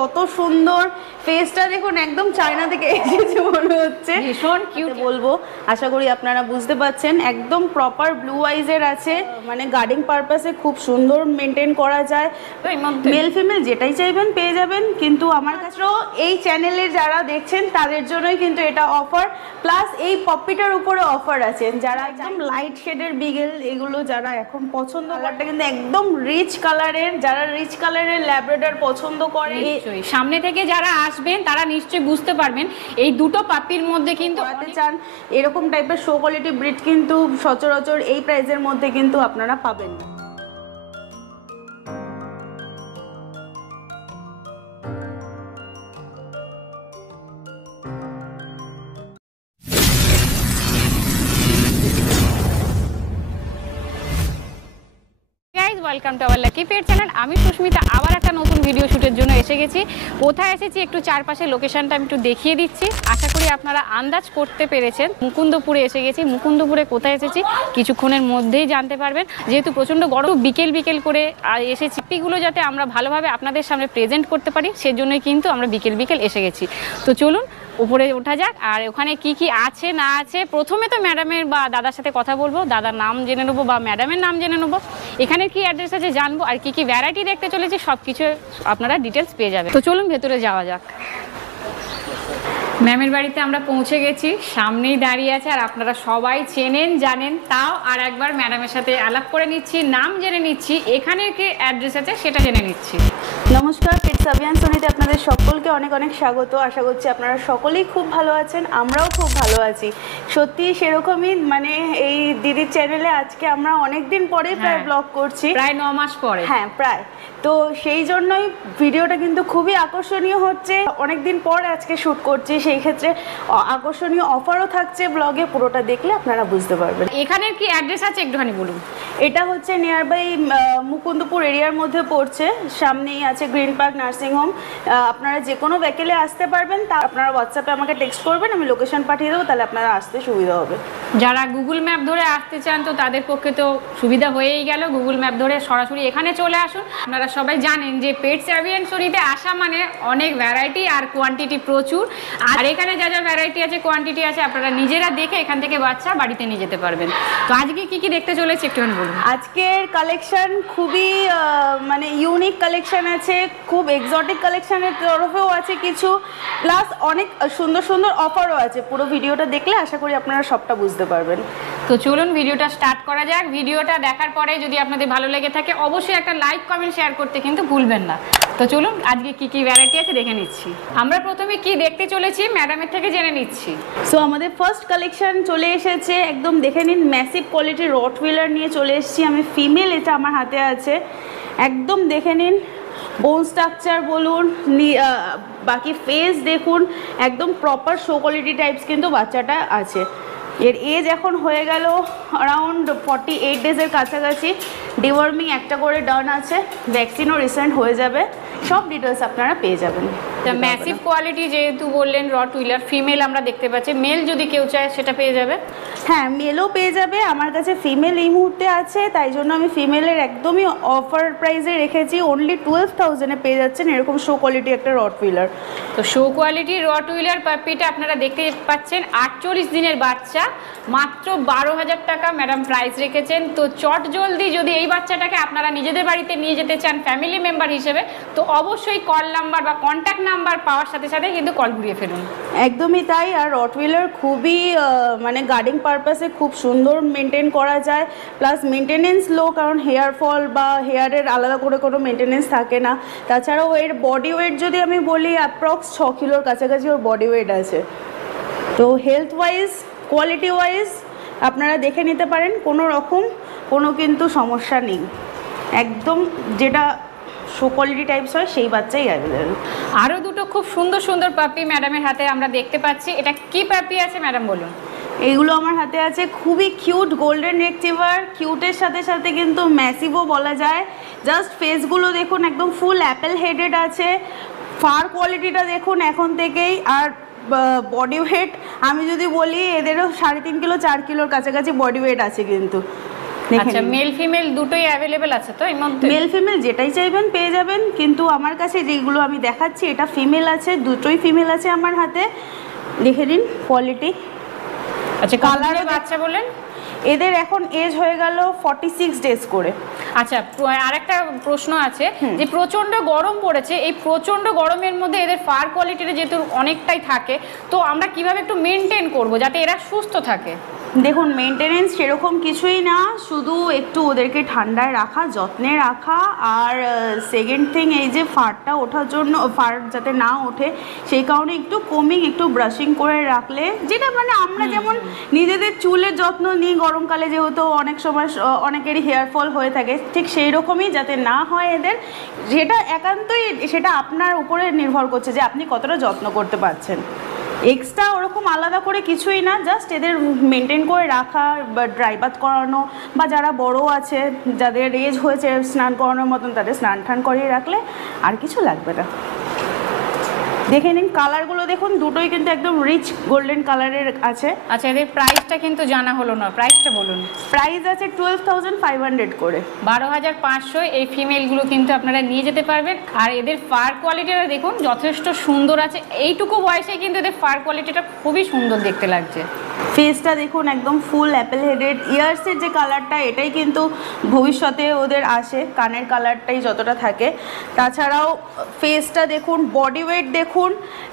কত সুন্দর ফেসটা দেখুন, একদম চায়না থেকে এসেছে মনে হচ্ছে, ভীষণ কিউট বলবো। আশা করি আপনারা বুঝতে পারছেন, একদম প্রপার ব্লু আইজের আছে, মানে গার্ডিং পারপাসে খুব সুন্দর মেনটেন করা যায়। মেল ফিমেল যেটাই চাইবেন পেয়ে যাবেন। কিন্তু আমার কাছেও এই চ্যানেলের যারা দেখছেন তাদের জন্যই কিন্তু এটা অফার, প্লাস এই পপিটার উপরে অফার আছে। যারা একদম লাইট শেডের বিগেল এগুলো যারা এখন পছন্দ, কালারটা কিন্তু একদম রিচ কালারের, যারা রিচ কালারের ল্যাব্রাডর পছন্দ করে, সামনে থেকে যারা আসবেন তারা নিশ্চয়ই বুঝতে পারবেন এই দুটো পাপির মধ্যে কিন্তু চান এরকম টাইপের শো কোয়ালিটি ব্রিড কিন্তু সচরাচর এই প্রাইসের মধ্যে কিন্তু আপনারা পাবেন না। Welcome to our lucky pet channel. আমি সুস্মিতা আবার একটা নতুন ভিডিও শুটের জন্য এসে গেছি। কোথায় এসেছি একটু চারপাশের লোকেশনটা আমি একটু দেখিয়ে দিচ্ছি। আশা করি আপনারা আন্দাজ করতে পেরেছেন। মুকুন্দপুরে এসে গেছি। মুকুন্দপুরে কোথায় এসেছি কিছুক্ষণের মধ্যেই জানতে পারবেন। যেহেতু প্রচণ্ড গরম, বিকেল বিকেল করে এসেছি, পিগুলো যাতে আমরা ভালোভাবে আপনাদের সামনে প্রেজেন্ট করতে পারি সেজন্যই কিন্তু আমরা বিকেল বিকেল এসে গেছি। তো চলুন উপরে ওঠা যাক, আর ওখানে কি কি আছে না আছে প্রথমে তো ম্যাডামের বা দাদার সাথে কথা বলবো, দাদার নাম জেনে নেবো বা ম্যাডামের নাম জেনে নেবো, এখানে কি অ্যাড্রেস আছে জানবো, আর কি কি ভ্যারাইটি দেখতে চলেছি সব কিছু আপনারা ডিটেলস পেয়ে যাবেন। তো চলুন ভেতরে যাওয়া যাক। ম্যামের বাড়িতে আমরা পৌঁছে গেছি, সামনেই দাঁড়িয়ে আছে, আর আপনারা সবাই চেনেন জানেন, তাও আর একবার ম্যাডামের সাথে আলাপ করে নিচ্ছি, নাম জেনে নিচ্ছি, এখানে কি অ্যাড্রেস আছে সেটা জেনে নিচ্ছি। নমস্কার, পেটস অভিয়ান সোনিতে আপনাদের সকলকে অনেক অনেক স্বাগত। আশা করছি আপনারা সকলেই খুব ভালো আছেন, আমরাও খুব ভালো আছি। সত্যি সেরকমই, মানে এই দিদির চ্যানেলে আজকে আমরা অনেক দিন পরে প্রায় ব্লগ করছি, প্রায় 9 মাস পরে। হ্যাঁ প্রায়। তো সেই জন্যই ভিডিওটা কিন্তু খুবই আকর্ষণীয় হচ্ছে, অনেক দিন পর আজকে শ্যুট করছি, সেই ক্ষেত্রে আকর্ষণীয় অফারও থাকছে ব্লগে, পুরোটা দেখলে আপনারা বুঝতে পারবেন। এখানের কি অ্যাড্রেস আছে একটুখানি বলুন। এটা হচ্ছে নিয়ার বাই মুকুন্দপুর এরিয়ার মধ্যে পড়ছে, সামনেই আছে গ্রিন পার্ক নার্সিং হোম। আপনারা যে কোনো ভেহিকেলে আসতে পারবেন, তা আপনারা হোয়াটসঅ্যাপে আমাকে টেক্সট করবেন, আমি লোকেশন পাঠিয়ে দেবো, তাহলে আপনারা আসতে সুবিধা হবে। যারা গুগল ম্যাপ ধরে আসতে চান তো তাদের পক্ষে তো সুবিধা হয়েই গেল, গুগল ম্যাপ ধরে সরাসরি এখানে চলে আসুন। আপনারা সবাই জানেন যে পেটস অ্যাভিয়ান সোনিতে আসা মানে অনেক ভ্যারাইটি আর কোয়ান্টিটি প্রচুর, আর এখানে যা যা ভ্যারাইটি আছে কোয়ান্টিটি আছে আপনারা নিজেরা দেখে এখান থেকে বাচ্চা বাড়িতে নিয়ে যেতে পারবেন। তো আজকে কি কি দেখতে চলেছে একটুখানি বলুন। আজকের কালেকশন খুবই মানে ইউনিক কালেকশন আছে, খুব এক্সোটিক কালেকশনের তরফেও আছে কিছু, প্লাস অনেক সুন্দর সুন্দর অফারও আছে। পুরো ভিডিওটা দেখলে আশা করি আপনারা সবটা বুঝতে পারবেন। তো চলুন ভিডিওটা স্টার্ট করা যাক। ভিডিওটা দেখার পরে যদি আপনাদের ভালো লেগে থাকে অবশ্যই একটা লাইক কমেন্ট শেয়ার করতে কিন্তু ভুলবেন না। তো চলুন আজকে কি কি ভ্যারাইটি আছে দেখে নিচ্ছি। আমরা প্রথমে কি দেখতে চলেছি ম্যাডামের থেকে জেনে নিচ্ছি। সো আমাদের ফার্স্ট কালেকশন চলে এসেছে, একদম দেখে নিন, ম্যাসিভ কোয়ালিটির রটউইলার নিয়ে চলে এসেছি আমি। ফিমেল, এটা আমার হাতে আছে, একদম দেখে নিন, বোন স্ট্রাকচার বলুন, বাকি ফেস দেখুন, একদম প্রপার শো কোয়ালিটি টাইপস কিন্তু বাচ্চাটা আছে। এর এজ এখন হয়ে গেল অ্যারাউন্ড 48 ডেজের কাছাকাছি। ডিওয়ার্মিং একটা করে ডান আছে, ভ্যাকসিনও রিসেন্ট হয়ে যাবে, সব ডিটেলস আপনারা পেয়ে যাবেন। ম্যাসিভ কোয়ালিটি যেহেতু বললেন রটউইলার, ফিমেল আমরা দেখতে পাচ্ছি, মেল যদি কেউ চায় সেটা পেয়ে যাবে। হ্যাঁ, মেলও পেয়ে যাবে, আমার কাছে ফিমেল এই মুহূর্তে আছে, তাই জন্য আমি ফিমেলের একদমই অফার প্রাইসে রেখেছি, অনলি 12,000-এ পেয়ে যাচ্ছেন এরকম শো কোয়ালিটি একটা রটউইলার। তো শো কোয়ালিটির রটউইলার পাপিটা আপনারা দেখতে পাচ্ছেন, 48 দিনের বাচ্চা, মাত্র 12,000 টাকা ম্যাডাম প্রাইস রেখেছেন। তো চট জলদি যদি এই বাচ্চাটাকে আপনারা নিজেদের বাড়িতে নিয়ে যেতে চান ফ্যামিলি মেম্বার হিসেবে, তো অবশ্যই কল নাম্বার বা কন্ট্যাক্ট নাম্বার পাওয়ার সাথে সাথে কিন্তু কল ঘুরিয়ে ফেলুন। একদমই তাই। আর রটউইলার খুবই মানে গার্ডিং পারপাসে খুব সুন্দর মেনটেন করা যায়, প্লাস মেনটেনেন্স লো, কারণ হেয়ার ফল বা হেয়ারের আলাদা করে কোনো মেনটেনেন্স থাকে না। তাছাড়াও এর বডি ওয়েট যদি আমি বলি অ্যাপ্রক্স 6 কিলোর কাছাকাছি ওর বডি ওয়েট আছে। তো হেলথ ওয়াইজ কোয়ালিটি ওয়াইজ আপনারা দেখে নিতে পারেন, কোনো রকম কোনো কিন্তু সমস্যা নেই, একদম যেটা শো কোয়ালিটি টাইপস হয় সেই বাচ্চাই অ্যাভেলেবল। আরও দুটো খুব সুন্দর সুন্দর পাপি ম্যাডামের হাতে আমরা দেখতে পাচ্ছি। এটা কি পাপি আছে ম্যাডাম বলুন। এইগুলো আমার হাতে আছে, খুবই কিউট গোল্ডেন রিট্রিভার, কিউটের সাথে সাথে কিন্তু ম্যাসিভও বলা যায়। জাস্ট ফেসগুলো দেখুন, একদম ফুল অ্যাপেল হেডেড আছে, ফার কোয়ালিটিটা দেখুন এখন থেকেই। আর বডি ওয়েট আমি যদি বলি এদেরও 3.5 কিলো 4 কিলোর কাছাকাছি বডি ওয়েট আছে কিন্তু। আচ্ছা, মেল ফিমেল দুটোই অ্যাভেলেবেল আছে তো এর মধ্যে? মেল ফিমেল যেটাই চাইবেন পেয়ে যাবেন, কিন্তু আমার কাছে যেগুলো আমি দেখাচ্ছি এটা ফিমেল আছে, দুটোই ফিমেল আছে আমার হাতে, দেখে নিন কোয়ালিটি। আচ্ছা, কালারে বাচ্চা বলেন? এদের এখন এজ হয়ে গেল 46 ডেজ করে। আচ্ছা, আরেকটা প্রশ্ন আছে যে প্রচন্ড গরম পড়েছে, এই প্রচন্ড গরমের মধ্যে এদের ফার কোয়ালিটিটা যেহেতু অনেকটাই থাকে, তো আমরা কিভাবে একটু মেনটেন করব যাতে এরা সুস্থ থাকে? দেখুন, মেনটেনেন্স সেরকম কিছুই না, শুধু একটু ওদেরকে ঠান্ডায় রাখা, যত্নে রাখা, আর সেকেন্ড থিং এই যে ফারটা ওঠার জন্য, ফার যাতে না ওঠে সেই কারণে একটু কোমিং, একটু ব্রাশিং করে রাখলে, যেটা মানে আমরা যেমন নিজেদের চুলের যত্ন নিই গরমকালে, যেহেতু অনেক সময় অনেকেরই হেয়ার ফল হয়ে থাকে, ঠিক সেই রকমই যাতে না হয় এদের, যেটা একান্তই সেটা আপনার উপরে নির্ভর করছে যে আপনি কতটা যত্ন করতে পারছেন। এক্সট্রা ওরকম আলাদা করে কিছুই না, জাস্ট এদের মেনটেন করে রাখা বা ড্রাই বাথ করানো, বা যারা বড় আছে যাদের এজ হয়েছে স্নান করানোর মতন তাদের স্নান টান করিয়ে রাখলে আর কিছু লাগবে না। দেখে নিন কালারগুলো, দেখুন দুটোই কিন্তু একদম রিচ গোল্ডেন কালারের আছে। আচ্ছা, এদের প্রাইসটা কিন্তু জানা হলো না, প্রাইসটা বলুন। প্রাইস আছে 12,500 করে, 12,500। এই ফিমেলগুলো কিন্তু আপনারা নিয়ে যেতে পারবেন। আর এদের ফার কোয়ালিটিটা দেখুন যথেষ্ট সুন্দর আছে, এইটুকু বয়সে কিন্তু এদের ফার কোয়ালিটিটা খুবই সুন্দর দেখতে লাগছে। ফেসটা দেখুন একদম ফুল অ্যাপেল হেডেড, ইয়ার্সের যে কালারটা এটাই কিন্তু ভবিষ্যতে ওদের আসে, কানের কালারটাই যতটা থাকে। তাছাড়াও ফেসটা দেখুন, বডি ওয়েট দেখুন,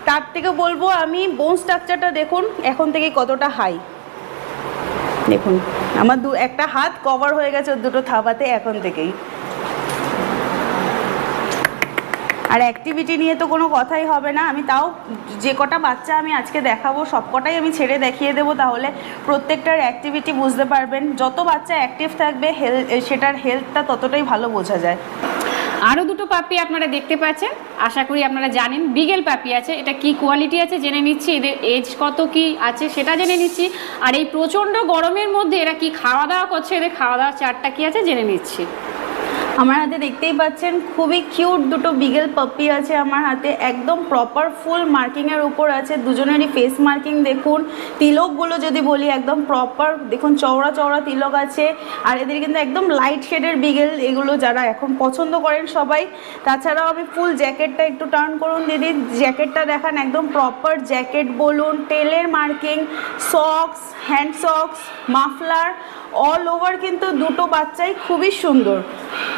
তার থেকে বলবো আমি বোন স্ট্রাকচারটা দেখুন এখন থেকে কতটা হাই। দেখুন আমার একটা হাত কভার হয়ে গেছে দুটো থাবাতে এখন থেকেই। আর অ্যাক্টিভিটি নিয়ে তো কোনো কথাই হবে না, আমি তাও যে কটা বাচ্চা আমি আজকে দেখাবো সব কটাই আমি ছেড়ে দেখিয়ে দেবো, তাহলে প্রত্যেকটার অ্যাক্টিভিটি বুঝতে পারবেন। যত বাচ্চা অ্যাক্টিভ থাকবে সেটার হেলথটা ততটাই ভালো বোঝা যায়। আরও দুটো পাপি আপনারা দেখতে পাচ্ছেন, আশা করি আপনারা জানেন বিগেল পাপি আছে, এটা কি কোয়ালিটি আছে জেনে নিচ্ছি, এদের এজ কত কি আছে সেটা জেনে নিচ্ছি, আর এই প্রচণ্ড গরমের মধ্যে এরা কি খাওয়া দাওয়া করছে, এদের খাওয়া দাওয়ার চার্টটা কি আছে জেনে নিচ্ছি। আমার হাতে দেখতেই পাচ্ছেন খুবই কিউট দুটো বিগেল পাপ্পি আছে আমার হাতে, একদম প্রপার ফুল মার্কিংয়ের উপর আছে, দুজনেরই ফেস মার্কিং দেখুন। তিলকগুলো যদি বলি একদম প্রপার দেখুন, চওড়া চওড়া তিলক আছে। আর এদের কিন্তু একদম লাইট শেডের বিগেল, এগুলো যারা এখন পছন্দ করেন সবাই। তাছাড়াও আমি ফুল জ্যাকেটটা একটু টার্ন করুন দিদি, জ্যাকেটটা দেখান, একদম প্রপার জ্যাকেট বলুন, টেলের marking, socks, hand socks, muffler, all over কিন্তু দুটো বাচ্চাই খুবই সুন্দর।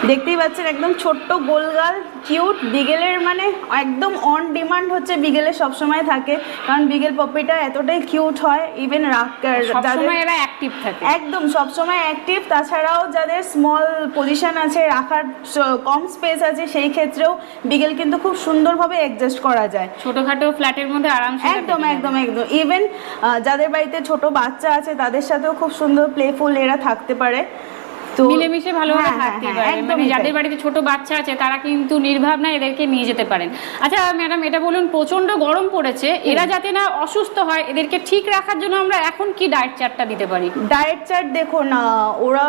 দেখতেই পাচ্ছেন একদম ছোট্ট গোলগাল কিউট বিগেলের, মানে একদম অন ডিমান্ড হচ্ছে বিগেলে সবসময় থাকে, কারণ বিগেল পপিটা এতটাই কিউট হয়। ইভেন সবসময় এরা অ্যাক্টিভ থাকে, একদম সবসময় অ্যাক্টিভ। তাছাড়াও যাদের স্মল পজিশন আছে, রাখার কম স্পেস আছে, সেই ক্ষেত্রেও বিগেল কিন্তু খুব সুন্দরভাবে অ্যাডজাস্ট করা যায় ছোটোখাটো ফ্ল্যাটের মধ্যে আরামসে। একদম একদম একদম। ইভেন যাদের বাড়িতে ছোট বাচ্চা আছে তাদের সাথেও খুব সুন্দর প্লেফুল এরা থাকতে পারে, তো মিলেমিশে ভালোভাবে থাকতে পারে। মানে যাদের বাড়িতে ছোট বাচ্চা আছে তারা কিন্তু নির্ভাবনায় এদেরকে নিয়ে যেতে পারেন। আচ্ছা ম্যাডাম, এটা বলুন, প্রচন্ড গরম পড়েছে, এরা যাতে না অসুস্থ হয়, এদেরকে ঠিক রাখার জন্য আমরা এখন কি ডায়েট চার্টটা দিতে পারি? ডায়েট চার্ট দেখুন, ওরা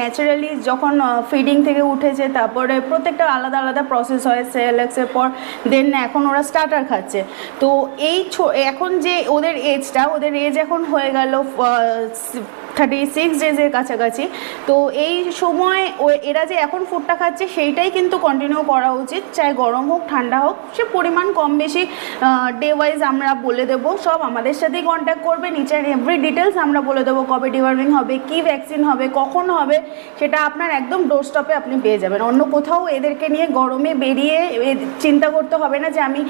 ন্যাচারালি যখন ফিডিং থেকে উঠেছে তারপরে প্রত্যেকটা আলাদা আলাদা প্রসেস হয়, সেলেক্সের পর দেন এখন ওরা স্টার্টার খাচ্ছে। তো এই এখন যে ওদের এজ এখন হয়ে গেল 36 ডেজের কাছাকাছি। তো এই সময় এরা যে এখন ফুডটা খাচ্ছে সেইটাই কিন্তু কন্টিনিউ করা উচিত, চাই গরম হোক ঠান্ডা হোক, সে পরিমাণ কম বেশি ডে ওয়াইজ আমরা বলে দেবো। সব আমাদের সাথেই কন্ট্যাক্ট করবে, নিচের এভরি ডিটেলস আমরা বলে দেবো, কবে ডিওয়ার্মিং হবে, কি ভ্যাকসিন হবে, কখন হবে, সেটা আপনার একদম ডোরস্টপে আপনি পেয়ে যাবেন। অন্য কোথাও এদেরকে নিয়ে গরমে বেরিয়ে চিন্তা করতে হবে না যে আমি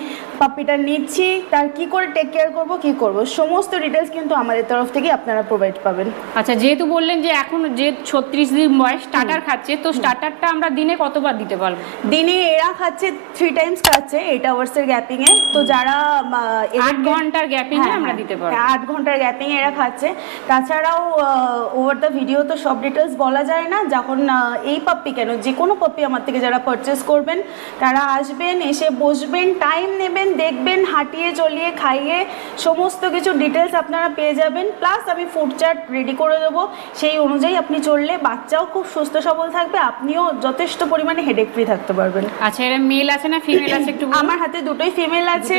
পাপ্পিটা নিচ্ছি, তার কি করে টেক কেয়ার করবো, কি করবো, সমস্ত ডিটেলস কিন্তু আমাদের তরফ থেকে আপনারা প্রোভাইড পাবেন। আচ্ছা, যেহেতু বললেন যে এখন যে 36 দিন বয়স স্টার্টার খাচ্ছে, তো স্টার্টারটা আমরা দিনে কতবার দিতে পারবো? দিনে এরা খাচ্ছে 3 টাইমস খাচ্ছে 8 আওয়ার্সের গ্যাপিং এ। তো যারা 8 ঘন্টার গ্যাপিং এ আমরা দিতে পারবো, 8 ঘন্টার গ্যাপিং এ এরা খাচ্ছে। তাছাড়াও ওভার দ্য ভিডিও তো সব ডিটেলস বলা যায় না, যখন এই পাপ্পি কেন যে কোনো পাপ্পি আমার থেকে যারা পারচেস করবেন তারা আসবেন, এসে বসবেন, টাইম নেবেন, দেখবেন, হাঁটিয়ে চলিয়ে খাইয়ে সমস্ত কিছু ডিটেলস আপনারা পেয়ে যাবেন। প্লাস আমি ফুড চার্ট রেডি করে দেবো, সেই অনুযায়ী আপনি চললে বাচ্চাও খুব সুস্থ সবল থাকবে, আপনিও যথেষ্ট পরিমাণে হেডেক ফ্রি থাকতে পারবেন। আচ্ছা, এরা মেল আছে না ফিমেল আছে একটু বলুন? আমার হাতে দুটোই ফিমেল আছে।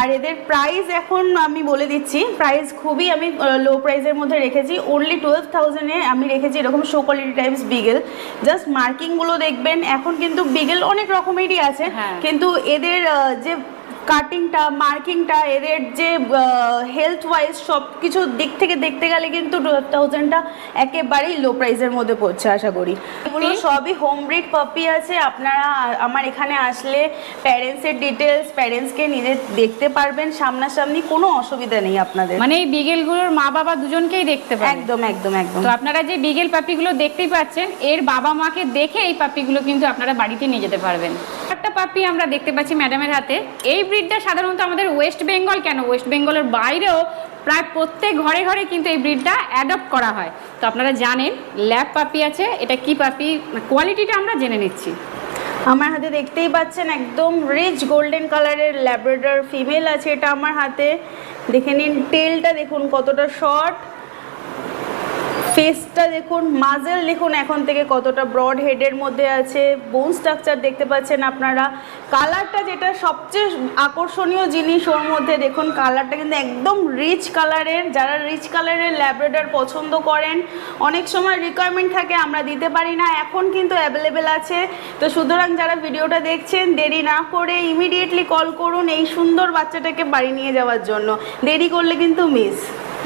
আর এদের প্রাইস এখন আমি বলে দিচ্ছি, প্রাইস খুবই আমি লো প্রাইসের মধ্যে রেখেছি, অনলি 12,000-এ আমি রেখেছি এরকম শো কোয়ালিটি টাইপস বিগেল। জাস্ট মার্কিংগুলো দেখবেন, এখন কিন্তু বিগেল অনেক রকমেরই আছে, কিন্তু এদের যে কাটিংটা, মার্কিংটা, এদের যে হেলথ ওয়াইজ সব কিছু দিক থেকে দেখতে গেলে কিন্তু 12,000টা একেবারেই লো প্রাইসের মধ্যে পড়ছে আশা করি। এগুলো সবই হোম ব্রিড পাপি আছে। আপনারা আমার এখানে আসলে প্যারেন্টসের ডিটেলস, প্যারেন্টসকে নিজে দেখতে পারবেন সামনাসামনি, কোনো অসুবিধা নেই আপনাদের। মানে এই বিগেলগুলোর মা বাবা দুজনকেই দেখতে পাবেন? একদম একদম একদম। তো আপনারা যে বিগেল পাপিগুলো দেখতেই পাচ্ছেন, এর বাবা মাকে দেখে এই পাপিগুলো কিন্তু আপনারা বাড়িতে নিয়ে যেতে পারবেন। একটা পাপি আমরা দেখতে পাচ্ছি ম্যাডামের হাতে। এই ব্রিডটা সাধারণত আমাদের ওয়েস্ট বেঙ্গল, কেন ওয়েস্ট বেঙ্গলের বাইরেও প্রায় প্রত্যেক ঘরে ঘরে কিন্তু এই ব্রিডটা অ্যাডপ্ট করা হয়। তো আপনারা জানেন ল্যাব পাপি আছে, এটা কি পাপি, কোয়ালিটিটা আমরা জেনে নিচ্ছি। আমার হাতে দেখতেই পাচ্ছেন একদম রিচ গোল্ডেন কালারের ল্যাব্রাডর ফিমেল আছে এটা আমার হাতে। দেখে নিন, টেলটা দেখুন কতটা শর্ট, ফেসটা দেখুন, মাজেল দেখুন এখন থেকে কতটা ব্রড হেডের মধ্যে আছে, বোন স্ট্রাকচার দেখতে পাচ্ছেন আপনারা। কালারটা যেটা সবচেয়ে আকর্ষণীয় জিনিস ওর মধ্যে, দেখুন কালারটা কিন্তু একদম রিচ কালারের। যারা রিচ কালারের ল্যাব্রাডর পছন্দ করেন, অনেক সময় রিকোয়ারমেন্ট থাকে আমরা দিতে পারি না, এখন কিন্তু অ্যাভেলেবেল আছে। তো সুতরাং যারা ভিডিওটা দেখছেন, দেরি না করে ইমিডিয়েটলি কল করুন এই সুন্দর বাচ্চাটাকে বাড়ি নিয়ে যাওয়ার জন্য, দেরি করলে কিন্তু মিস।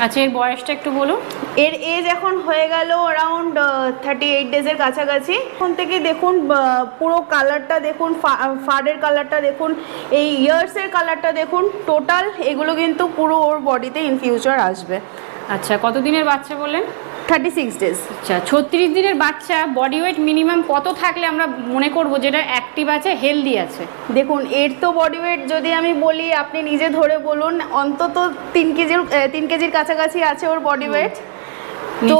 আচ্ছা, এর বয়সটা একটু বলুন। এর এজ এখন হয়ে গেল অ্যারাউন্ড 38 ডেজের কাছাকাছি। এখন থেকে দেখুন পুরো কালারটা দেখুন, ফারের কালারটা দেখুন, এই ইয়ার্সের কালারটা দেখুন, টোটাল এগুলো কিন্তু পুরো ওর বডিতে ইন ফিউচার আসবে। আচ্ছা, কত দিনের বাচ্চা বললেন? 36 ডেজ। আচ্ছা, 36 দিনের বাচ্চা, বডি ওয়েট মিনিমাম কত থাকলে আমরা মনে করব যেটা অ্যাক্টিভ আছে, হেলদি আছে? দেখুন এর তো বডি ওয়েট যদি আমি বলি, আপনি নিজে ধরে বলুন, অন্তত 3 কেজির কাছাকাছি আছে ওর বডি ওয়েট। তো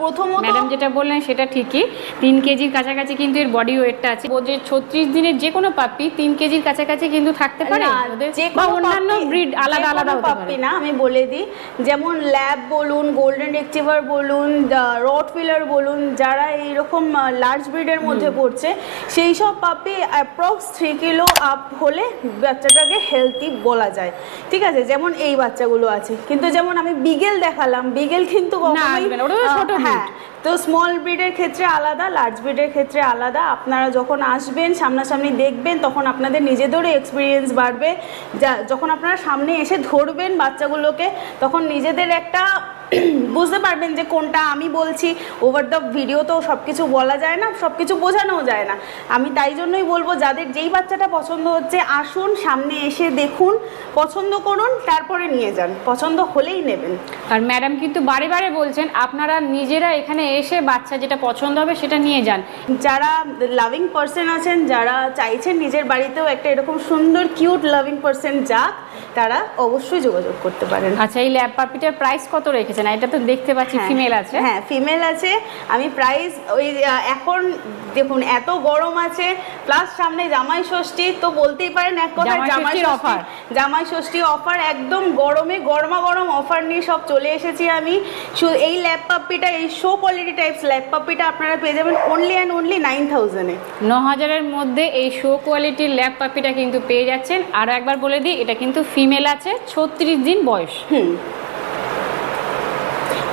প্রথমত ম্যাডাম যেটা বললেন সেটা ঠিকই, 3 কেজির কাছাকাছি কিন্তু এর বডি ওয়েটটা আছে। ও যে 36 দিনের যে কোনো পাপি 3 কেজির কাছাকাছি কিন্তু থাকতে পারে, বা অন্যান্য ব্রিড আলাদা আলাদা হতে পারে না। আমি বলে দিই, যেমন ল্যাব বলুন, গোল্ডেন রিট্রিভার বলুন, রটভিলার বলুন, যারা এইরকম লার্জ ব্রিডের মধ্যে পড়ছে, সেই সব পাপি অ্যাপ্রক্স 3 কিলো আপ হলে বাচ্চাটাকে হেলদি বলা যায়, ঠিক আছে? যেমন এই বাচ্চাগুলো আছে, কিন্তু যেমন আমি বিগেল দেখালাম, বিগেল কিন্তু হ্যাঁ, তো স্মল ব্রিডের ক্ষেত্রে আলাদা, লার্জ ব্রিডের ক্ষেত্রে আলাদা। আপনারা যখন আসবেন সামনাসামনি দেখবেন, তখন আপনাদের নিজেদেরও এক্সপিরিয়েন্স বাড়বে। যখন আপনারা সামনে এসে ধরবেন বাচ্চাগুলোকে, তখন নিজেদের একটা বুঝতে পারবেন যে কোনটা আমি বলছি। ওভার দ্য ভিডিও তো সব কিছু বলা যায় না, সব কিছু বোঝানোও যায় না। আমি তাই জন্যই বলবো, যাদের যেই বাচ্চাটা পছন্দ হচ্ছে আসুন, সামনে এসে দেখুন, পছন্দ করুন, তারপরে নিয়ে যান, পছন্দ হলেই নেবেন। আর ম্যাডাম কিন্তু বারে বারে বলছেন আপনারা নিজেরা এখানে এসে বাচ্চা যেটা পছন্দ হবে সেটা নিয়ে যান। যারা লাভিং পার্সন আছেন, যারা চাইছেন নিজের বাড়িতেও একটা এরকম সুন্দর কিউট লাভিং পার্সন যাক, তারা অবশ্যই যোগাযোগ করতে পারেন। আচ্ছা, এই ল্যাব পাপিটার প্রাইস কত রেখেছেন? এটা তো দেখতে পাচ্ছি ফিমেল আছে। হ্যাঁ, ফিমেল আছে। আমি প্রাইস ওই এখন দেখুন এত গরম আছে, প্লাস সামনে জামাই ষষ্ঠী, তো বলতেই পারেন এক কথায় জামাই ষষ্ঠী অফার, একদম গরমে গরমা গরম অফার নিয়ে সব চলে এসেছি আমি। এই ল্যাব পাপ্পিটা, এই শো কোয়ালিটি টাইপস ল্যাব পাপ্পিটা আপনারা পেয়ে যাবেন অনলি অ্যান্ড অনলি 9,000-এ। 9,000-এর মধ্যে এই শো কোয়ালিটির ল্যাব পাপিটা কিন্তু পেয়ে যাচ্ছেন। আর একবার বলে দিই, এটা কিন্তু ফিমেল আছে, 36 দিন বয়স।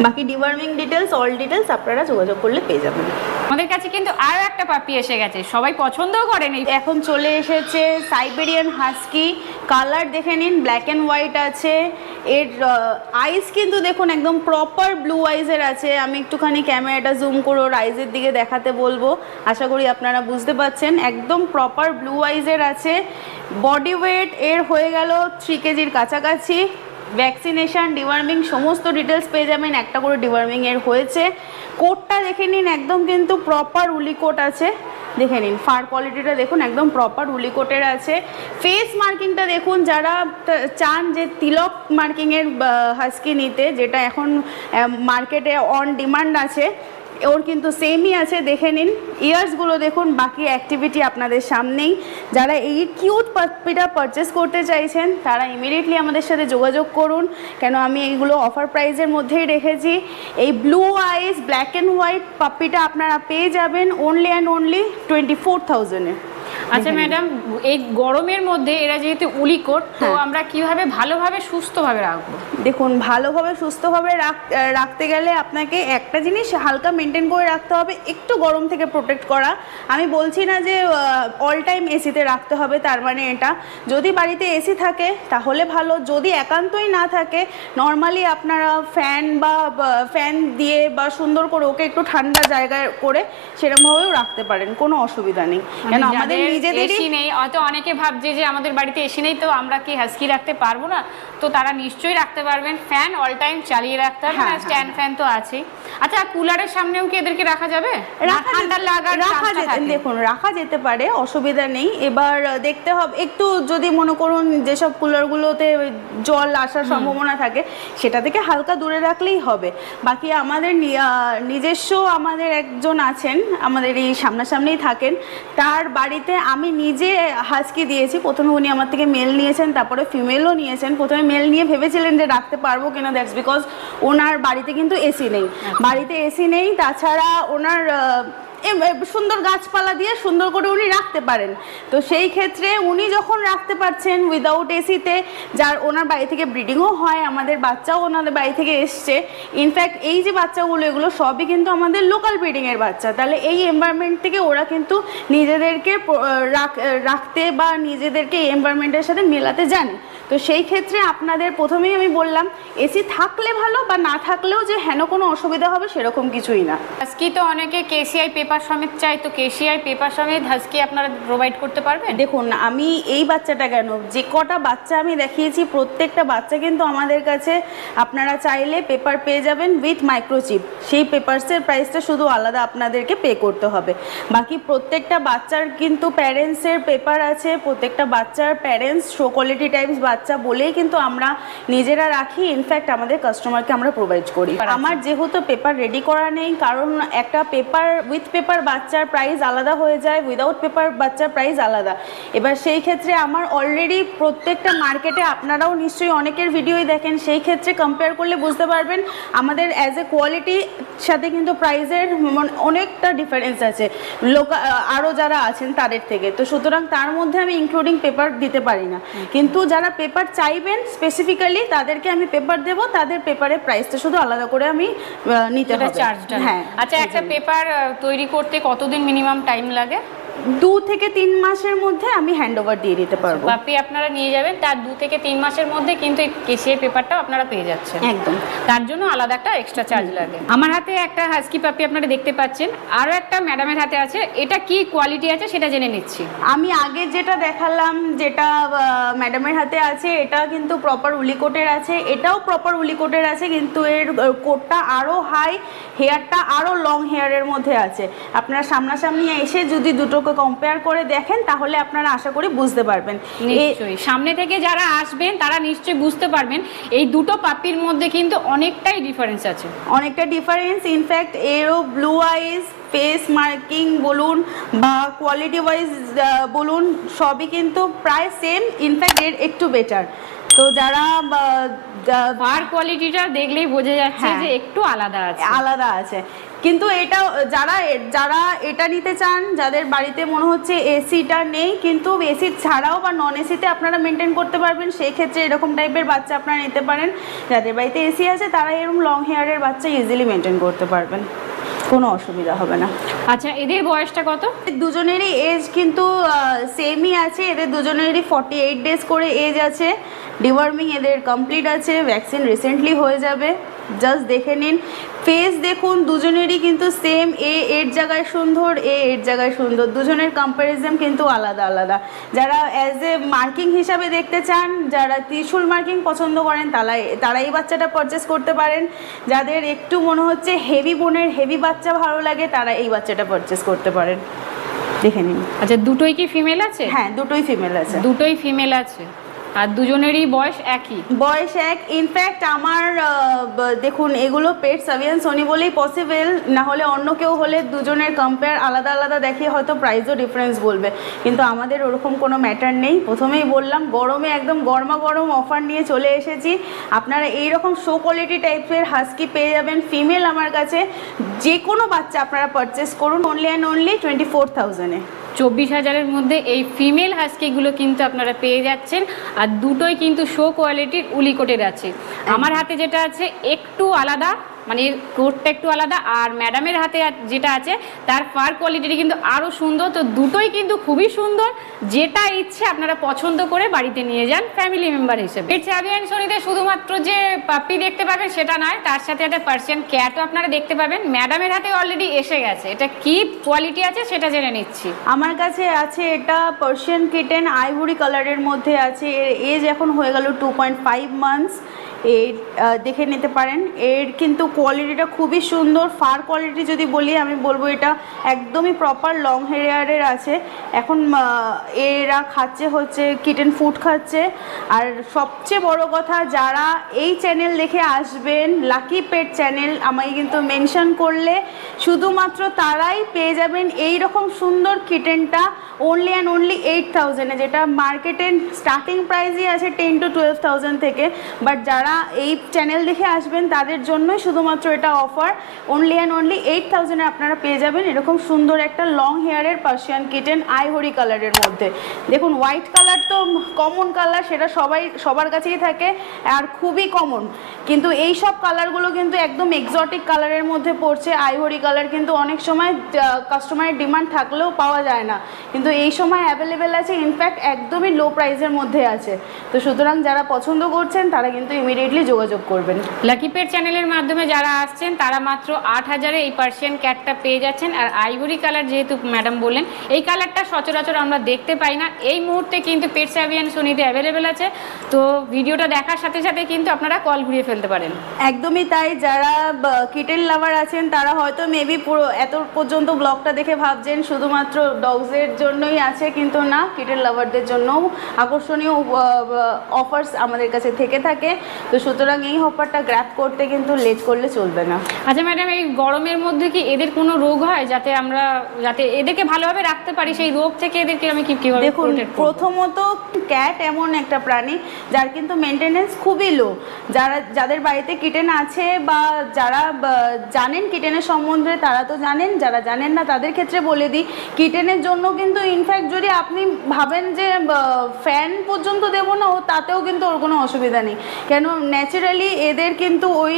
বাকি ডিওয়ার্মিং ডিটেলস, অল ডিটেলস আপনারা যোগাযোগ করলে পেয়ে যাবেন। আমাদের কাছে কিন্তু আরও একটা পাপি এসে গেছে, সবাই পছন্দও করেন। এখন চলে এসেছে সাইবেরিয়ান হাস্কি। কালার দেখে নিন, ব্ল্যাক অ্যান্ড হোয়াইট আছে। এর আইস কিন্তু দেখুন একদম প্রপার ব্লু আইজের আছে। আমি একটুখানি ক্যামেরাটা জুম করে ওর আইজের দিকে দেখাতে বলবো, আশা করি আপনারা বুঝতে পাচ্ছেন। একদম প্রপার ব্লু আইজের আছে। বডি ওয়েট এর হয়ে গেল 3 কেজির কাছাকাছি। ভ্যাকসিনেশন, ডিওয়ার্মিং সমস্ত ডিটেলস পেয়ে যাবেন, একটা করে ডিওয়ার্মিং এর হয়েছে। কোটটা দেখে নিন, একদম কিন্তু প্রপার উলি কোট আছে, দেখে নিন। ফার কোয়ালিটিটা দেখুন, একদম প্রপার উলি কোটের আছে। ফেস মার্কিংটা দেখুন, যারা চান যে তিলক মার্কিংয়ের হাস্কি নিতে, যেটা এখন মার্কেটে অন ডিমান্ড আছে, ওর কিন্তু সেমই আছে, দেখে নিন। ইয়ার্সগুলো দেখুন, বাকি অ্যাক্টিভিটি আপনাদের সামনেই। যারা এই কিউট পাপ্পিটা পারচেস করতে চাইছেন তারা ইমিডিয়েটলি আমাদের সাথে যোগাযোগ করুন, কেন আমি এইগুলো অফার প্রাইসের মধ্যেই রেখেছি। এই blue ice black and white পাপ্পিটা আপনারা পেয়ে যাবেন অনলি অ্যান্ড অনলি 24,000-এ। আচ্ছা ম্যাডাম, এই গরমের মধ্যে এরা যেহেতু উলিকোট, তো আমরা কিভাবে ভালোভাবে সুস্থভাবে রাখবো? দেখুন, ভালোভাবে সুস্থভাবে রাখতে গেলে আপনাকে একটা জিনিস হালকা মেনটেন করে রাখতে হবে, একটু গরম থেকে প্রোটেক্ট করা। আমি বলছি না যে অল টাইম এসিতে রাখতে হবে, তার মানে এটা যদি বাড়িতে এসি থাকে তাহলে ভালো, যদি একান্তই না থাকে নর্মালি আপনারা ফ্যান দিয়ে বা সুন্দর করে ওকে একটু ঠান্ডা জায়গায় করে সেরকমভাবেও রাখতে পারেন, কোনো অসুবিধা নেই। কেন আমাদের এসি নেই, হয়তো অনেকে ভাবছে যে আমাদের বাড়িতে এসি নেই তো আমরা কি হাস্কি রাখতে পারবো না, তো তারা নিশ্চয়ই রাখতে পারবেন। ফ্যান অল টাইম চালিয়ে রাখতে হবে, স্ট্যান্ড ফ্যান তো আছেই। আচ্ছা, কুলারের সামনেও কি এদেরকে রাখা যাবে? দেখুন, রাখা যেতে পারে, অসুবিধা নেই। এবার দেখতে হবে একটু, যদি মনে করুন যেসব কুলারগুলোতে জল আসার সম্ভাবনা থাকে সেটা থেকে হালকা দূরে রাখলেই হবে। বাকি আমাদের নিজস্ব আমাদের একজন আছেন, আমাদের এই সামনাসামনিই থাকেন, তার বাড়িতে আমি নিজে হাস্কি দিয়েছি। প্রথমে উনি আমার থেকে মেল নিয়েছেন, তারপরে ফিমেলও নিয়েছেন। প্রথমে মেল নিয়ে ভেবেছিলেন যে রাখতে পারবো কিনা, দ্যাটস বিকজ ওনার বাড়িতে কিন্তু এসি নেই। বাড়িতে এসি নেই, তাছাড়া ওনার সুন্দর গাছপালা দিয়ে সুন্দর করে উনি রাখতে পারেন। তো সেই ক্ষেত্রে উনি যখন রাখতে পারছেন উইদাউট এসিতে, যার ওনার বাড়ি থেকে ব্রিডিংও হয়, আমাদের বাচ্চাও ওনাদের বাড়ি থেকে এসছে। ইনফ্যাক্ট এই যে বাচ্চাগুলো এগুলো সবই কিন্তু আমাদের লোকাল ব্রিডিংয়ের বাচ্চা। তাহলে এই এনভায়রনমেন্ট থেকে ওরা কিন্তু নিজেদেরকে রাখতে বা নিজেদেরকে এই এনভায়রনমেন্টের সাথে মেলাতে জানে। তো সেই ক্ষেত্রে আপনাদের প্রথমেই আমি বললাম এসি থাকলে ভালো, বা না থাকলেও যে হেন কোনো অসুবিধা হবে সেরকম কিছুই না। হাস্কি তো অনেকে কেসিআই পেপার সমেত চাই, তো কেসিআই পেপার সমেত হাস্কি আপনারা প্রোভাইড করতে পারবেন? দেখুন, আমি এই বাচ্চাটা কেন, যে কটা বাচ্চা আমি দেখিয়েছি প্রত্যেকটা বাচ্চা কিন্তু আমাদের কাছে আপনারা চাইলে পেপার পেয়ে যাবেন উইথ মাইক্রোচিপ। সেই পেপারসের প্রাইসটা শুধু আলাদা আপনাদেরকে পে করতে হবে। বাকি প্রত্যেকটা বাচ্চার কিন্তু প্যারেন্টসের পেপার আছে, প্রত্যেকটা বাচ্চার প্যারেন্টস শো কোয়ালিটি টাইপস বাচ্চা বলেই কিন্তু আমরা নিজেরা রাখি। ইনফ্যাক্ট আমাদের কাস্টমারকে আমরা প্রোভাইড করি। আমার যেহেতু পেপার রেডি করা নেই, কারণ একটা পেপার উইথ পেপার বাচ্চার প্রাইস আলাদা হয়ে যায়, উইদাউট পেপার বাচ্চার প্রাইস আলাদা। এবার সেই ক্ষেত্রে আমার অলরেডি প্রত্যেকটা মার্কেটে, আপনারাও নিশ্চয়ই অনেকের ভিডিওই দেখেন, সেই ক্ষেত্রে কম্পেয়ার করলে বুঝতে পারবেন আমাদের অ্যাজ এ কোয়ালিটির সাথে কিন্তু প্রাইসের অনেকটা ডিফারেন্স আছে আরও যারা আছেন তাদের থেকে। তো সুতরাং তার মধ্যে আমি ইনক্লুডিং পেপার দিতে পারি না, কিন্তু যারা পেপার চাইবেন স্পেসিফিক্যালি তাদেরকে আমি পেপার দেবো, তাদের পেপারের প্রাইসটা শুধু আলাদা করে আমি নিতে হবে। হ্যাঁ। আচ্ছা, একটা পেপার তৈরি করতে কতদিন মিনিমাম টাইম লাগে? 2 থেকে 3 মাসের মধ্যে আমি হ্যান্ড ওভার দিয়ে দিতে পারবো। পাপি আপনারা নিয়ে যাবেন, তার 2 থেকে 3 মাসের মধ্যে কিন্তু কেসিআই পেপারটাও আপনারা পেয়ে যাচ্ছেন। একদম, তার জন্য আলাদা একটা এক্সট্রা চার্জ লাগে। আমার হাতে একটা হাস্কি পাপি আপনারা দেখতে পাচ্ছেন, আরও একটা ম্যাডামের হাতে আছে। এটা কি কোয়ালিটি আছে সেটা জেনে নিচ্ছি। আমি আগে যেটা দেখালাম, যেটা ম্যাডামের হাতে আছে, এটা কিন্তু প্রপার উলিকোটের আছে, এটাও প্রপার উলিকোটের আছে, কিন্তু এর কোটটা আরও হাই, হেয়ারটা আরও লং হেয়ারের মধ্যে আছে। আপনারা সামনাসামনি এসে যদি দুটোকে কম্পেয়ার করে দেখেন তাহলে আপনারা আশা করি বুঝতে পারবেন। নিশ্চয়ই সামনে থেকে যারা আসবেন তারা নিশ্চয়ই বুঝতে পারবেন এই দুটো পাপির মধ্যে কিন্তু অনেকটাই ডিফারেন্স আছে, অনেকটা ডিফারেন্স। ইনফ্যাক্ট এরও ব্লু আইজ, ফেস মার্কিং বলুন বা কোয়ালিটি ওয়াইজ বলুন, সবই কিন্তু প্রায় সেম, ইনফ্যাক্ট এর একটু বেটার। তো যারা ফার কোয়ালিটিটা দেখলেই বোঝা যাচ্ছে যে একটু আলাদা আছে। কিন্তু এটা যারা এটা নিতে চান, যাদের বাড়িতে মনে হচ্ছে এসিটা নেই কিন্তু এসি ছাড়াও বা নন এসিতে আপনারা মেনটেন করতে পারবেন, সেই ক্ষেত্রে এরকম টাইপের বাচ্চা আপনারা নিতে পারেন। যাদের বাড়িতে এসি আছে তারা এরকম লং হেয়ারের বাচ্চা ইজিলি মেনটেন করতে পারবেন, কোনো অসুবিধা হবে না। আচ্ছা, এদের বয়সটা কত? দুজনেরই এজ কিন্তু সেমই আছে, এদের দুজনেরই 48 ডেজ করে এজ আছে। ডিওয়ার্মিং এদের কমপ্লিট আছে, ভ্যাকসিন রিসেন্টলি হয়ে যাবে। জাস্ট দেখে নিন, ফেস দেখুন, দুজনেরই কিন্তু সেম। এর জায়গায় সুন্দর, এর জায়গায় সুন্দর, দুজনের কম্প্যারিজন কিন্তু আলাদা আলাদা। যারা অ্যাজ এ মার্কিং হিসাবে দেখতে চান, যারা ত্রিশূল মার্কিং পছন্দ করেন তারা এই বাচ্চাটা পারচেস করতে পারেন। যাদের একটু মনে হচ্ছে হেভি বোনের হেভি বাচ্চা ভালো লাগে তারা এই বাচ্চাটা পারচেস করতে পারেন, দেখে নিন। আচ্ছা, দুটোই কি ফিমেল আছে? হ্যাঁ, দুটোই ফিমেল আছে। দুটোই ফিমেল আছে। আর দুজনেরই বয়স একই? বয়স এক। ইনফ্যাক্ট আমার দেখুন এগুলো পেট সাভিয়ান সোনি বলেই পসিবল, না হলে অন্য কেউ হলে দুজনের কম্পেয়ার আলাদা আলাদা দেখিয়ে হয়তো প্রাইসও ডিফারেন্স বলবে, কিন্তু আমাদের ওরকম কোনো ম্যাটার নেই। প্রথমেই বললাম গরমে একদম গরমা গরম অফার নিয়ে চলে এসেছি। আপনারা এইরকম শো কোয়ালিটি টাইপের হাস্কি পেয়ে যাবেন ফিমেল আমার কাছে। যে কোনো বাচ্চা আপনারা পারচেস করুন অনলি অ্যান্ড অনলি 24,000-এ। 24,000-এর মধ্যে এই ফিমেল হাস্কিগুলো কিন্তু আপনারা পেয়ে যাচ্ছেন, আর দুটোই কিন্তু শো কোয়ালিটির উলিকোটের আছে। আমার হাতে যেটা আছে একটু আলাদা, মানে কোটটা একটু আলাদা, আর ম্যাডামের হাতে যেটা আছে তার ফার কোয়ালিটিটা কিন্তু আরও সুন্দর। তো দুটোই কিন্তু খুবই সুন্দর, যেটা ইচ্ছে আপনারা পছন্দ করে বাড়িতে নিয়ে যান ফ্যামিলি মেম্বার হিসেবে। পেট সাভিয়ান সোনিতে শুধুমাত্র যে পাপ্পি দেখতে পাবেন সেটা নয়, তার সাথে সাথে পার্সিয়ান ক্যাটও আপনারা দেখতে পাবেন। ম্যাডামের হাতে অলরেডি এসে গেছে, এটা কি কোয়ালিটি আছে সেটা জেনে নিচ্ছি। আমার কাছে আছে এটা পার্সিয়ান কিটেন আইভরি কালারের মধ্যে আছে। এর এজ এখন হয়ে গেল 2.5 মান্থস। এর দেখে নিতে পারেন। এর কিন্তু কোয়ালিটিটা খুবই সুন্দর। ফার কোয়ালিটি যদি বলি আমি বলবো এটা একদমই প্রপার লং হেয়ারের আছে। এখন এরা খাচ্ছে হচ্ছে কিটেন ফুড খাচ্ছে। আর সবচেয়ে বড় কথা, যারা এই চ্যানেল দেখে আসবেন লাকি পেট চ্যানেল আমাকে কিন্তু মেনশন করলে শুধুমাত্র তারাই পেয়ে যাবেন এই রকম সুন্দর কিটেনটা অনলি অ্যান্ড অনলি 8,000-এ, যেটা মার্কেটের স্টার্টিং প্রাইসই আছে 10 to 12,000 থেকে। বাট যারা এই চ্যানেল দেখে আসবেন তাদের জন্যই শুধুমাত্র এটা অফার। অনলি অ্যান্ড অনলি 8,000-এ আপনারা পেয়ে যাবেন এরকম সুন্দর একটা লং হেয়ারের পার্সিয়ান কিটেন আইভরি কালারের মধ্যে। দেখুন হোয়াইট কালার তো কমন কালার, সেটা সবার কাছেই থাকে আর খুবই কমন, কিন্তু এই সব কালারগুলো কিন্তু একদম এক্সোটিক কালারের মধ্যে পড়ছে। আইভরি কালার কিন্তু অনেক সময় কাস্টমারের ডিমান্ড থাকলেও পাওয়া যায় না, কিন্তু এই সময় অ্যাভেলেবেল আছে। ইনফ্যাক্ট একদমই লো প্রাইসের মধ্যে আছে। তো সুতরাং যারা পছন্দ করছেন তারা কিন্তু ইমিডিয়েটলি যোগাযোগ করবেন। লাকি পেট চ্যানেলের মাধ্যমে যারা আসছেন তারা মাত্র 8,000-এ এই পার্সিয়ান ক্যাটটা পেয়ে যাচ্ছেন। আর আইভরি কালার যেহেতু ম্যাডাম বললেন এই কালারটা সচরাচর আমরা দেখতে পাই না, এই মুহূর্তে কিন্তু পেট সাভিয়ান সোনিতে অ্যাভেলেবেল আছে। তো ভিডিওটা দেখার সাথে সাথে কিন্তু আপনারা কল ঘুরিয়ে ফেলতে পারেন। একদমই তাই। যারা কিটেন লাভার আছেন তারা হয়তো মেবি পুরো এত পর্যন্ত ব্লগটা দেখে ভাবছেন শুধুমাত্র ডগসের জন্যই আছে, কিন্তু না, কিটেন লাভারদের জন্যও আকর্ষণীয় অফার্স আমাদের কাছে থেকে থাকে। তো সুতরাং এই অফারটা গ্র্যাব করতে কিন্তু লেট করলে চলবে না। আচ্ছা ম্যাডাম, এই গরমের মধ্যে কি এদের কোনো রোগ হয় যাতে এদেরকে ভালোভাবে রাখতে পারি, সেই রোগ থেকে এদেরকে আমি কিভাবে? দেখুন, প্রথমত ক্যাট এমন একটা প্রাণী যার কিন্তু মেনটেনেন্স খুবই লো। যাদের বাড়িতে কিটেন আছে বা যারা জানেন কিটেনের সম্বন্ধে তারা তো জানেন, যারা জানেন না তাদের ক্ষেত্রে বলে দিই, কিটেনের জন্য কিন্তু ইনফ্যাক্ট যদি আপনি ভাবেন যে ফ্যান পর্যন্ত দেবো না, তাতেও কিন্তু ওর কোনো অসুবিধা নেই। কেন, ন্যাচারালি এদের কিন্তু ওই